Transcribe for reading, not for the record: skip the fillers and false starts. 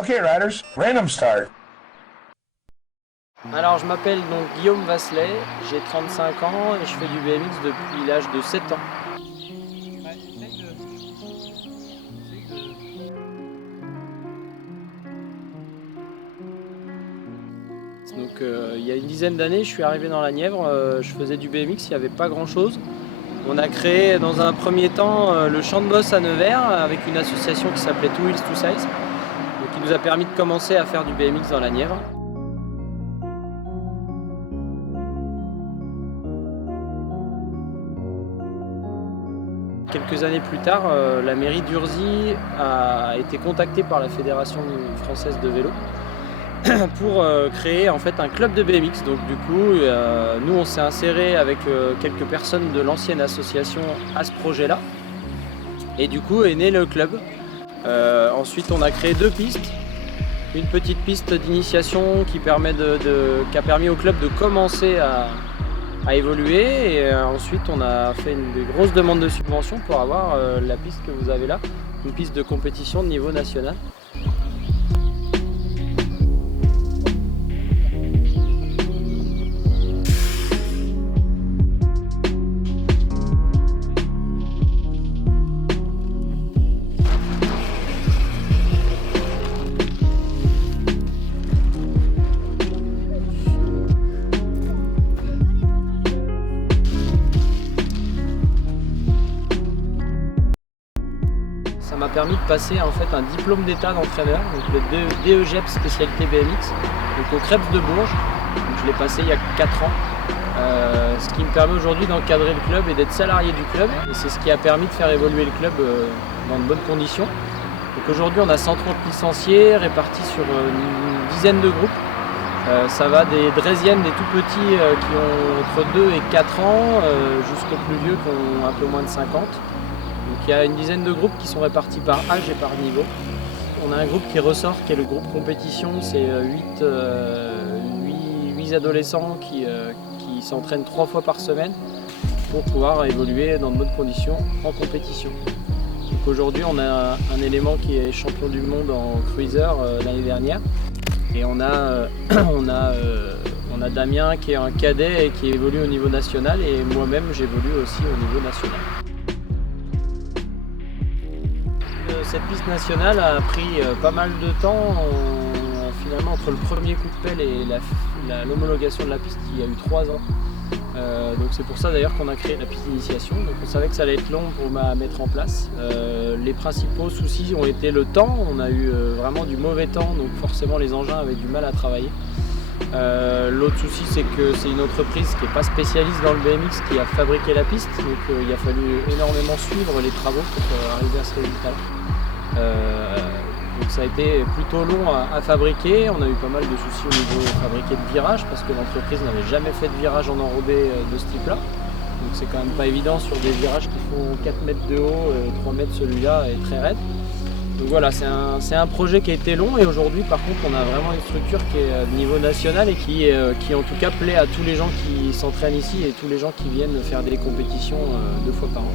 Okay, riders, random start. Alors je m'appelle donc Guillaume Vasselet, j'ai 35 ans et je fais du BMX depuis l'âge de 7 ans. Donc il y a une dizaine d'années, je suis arrivé dans la Nièvre, je faisais du BMX, il n'y avait pas grand chose. On a créé dans un premier temps le Champ de Bosse à Nevers avec une association qui s'appelait Two Wheels Two Sides, donc qui nous a permis de commencer à faire du BMX dans la Nièvre. Quelques années plus tard, la mairie d'Urzy a été contactée par la Fédération française de vélo pour créer en fait un club de BMX. Donc du coup, nous on s'est inséré avec quelques personnes de l'ancienne association à ce projet-là. Et du coup est né le club. Ensuite on a créé deux pistes. Une petite piste d'initiation qui a permis au club de commencer à évoluer, et ensuite on a fait des grosses demandes de subventions pour avoir la piste que vous avez là, une piste de compétition de niveau national. Ça m'a permis de passer en fait un diplôme d'état d'entraîneur, donc le DEGEP spécialité BMX, donc au Krebs de Bourges. Donc je l'ai passé il y a 4 ans, ce qui me permet aujourd'hui d'encadrer le club et d'être salarié du club. Et c'est ce qui a permis de faire évoluer le club dans de bonnes conditions. Donc aujourd'hui on a 130 licenciés répartis sur une dizaine de groupes. Ça va des Drésiennes, des tout petits qui ont entre 2 et 4 ans, jusqu'aux plus vieux qui ont un peu moins de 50. Donc il y a une dizaine de groupes qui sont répartis par âge et par niveau. On a un groupe qui ressort, qui est le groupe compétition. C'est 8 adolescents qui s'entraînent 3 fois par semaine pour pouvoir évoluer dans de bonnes conditions en compétition. Donc aujourd'hui on a un élément qui est champion du monde en cruiser l'année dernière. Et on a Damien qui est un cadet et qui évolue au niveau national, et moi-même j'évolue aussi au niveau national. Cette piste nationale a pris pas mal de temps. Finalement, entre le premier coup de pelle et l'homologation de la piste, il y a eu 3 ans. Donc c'est pour ça d'ailleurs qu'on a créé la piste d'initiation. Donc on savait que ça allait être long pour mettre en place. Les principaux soucis ont été le temps. On a eu vraiment du mauvais temps, donc forcément les engins avaient du mal à travailler. L'autre souci, c'est que c'est une entreprise qui n'est pas spécialiste dans le BMX qui a fabriqué la piste, donc il a fallu énormément suivre les travaux pour arriver à ce résultat. Donc ça a été plutôt long à fabriquer. On a eu pas mal de soucis au niveau fabriqué de virages parce que l'entreprise n'avait jamais fait de virage en enrobé de ce type là. Donc c'est quand même pas évident sur des virages qui font 4 mètres de haut, 3 mètres celui-là est très raide. Donc voilà, c'est un projet qui a été long, et aujourd'hui par contre on a vraiment une structure qui est de niveau national et qui en tout cas plaît à tous les gens qui s'entraînent ici et tous les gens qui viennent faire des compétitions 2 fois par an.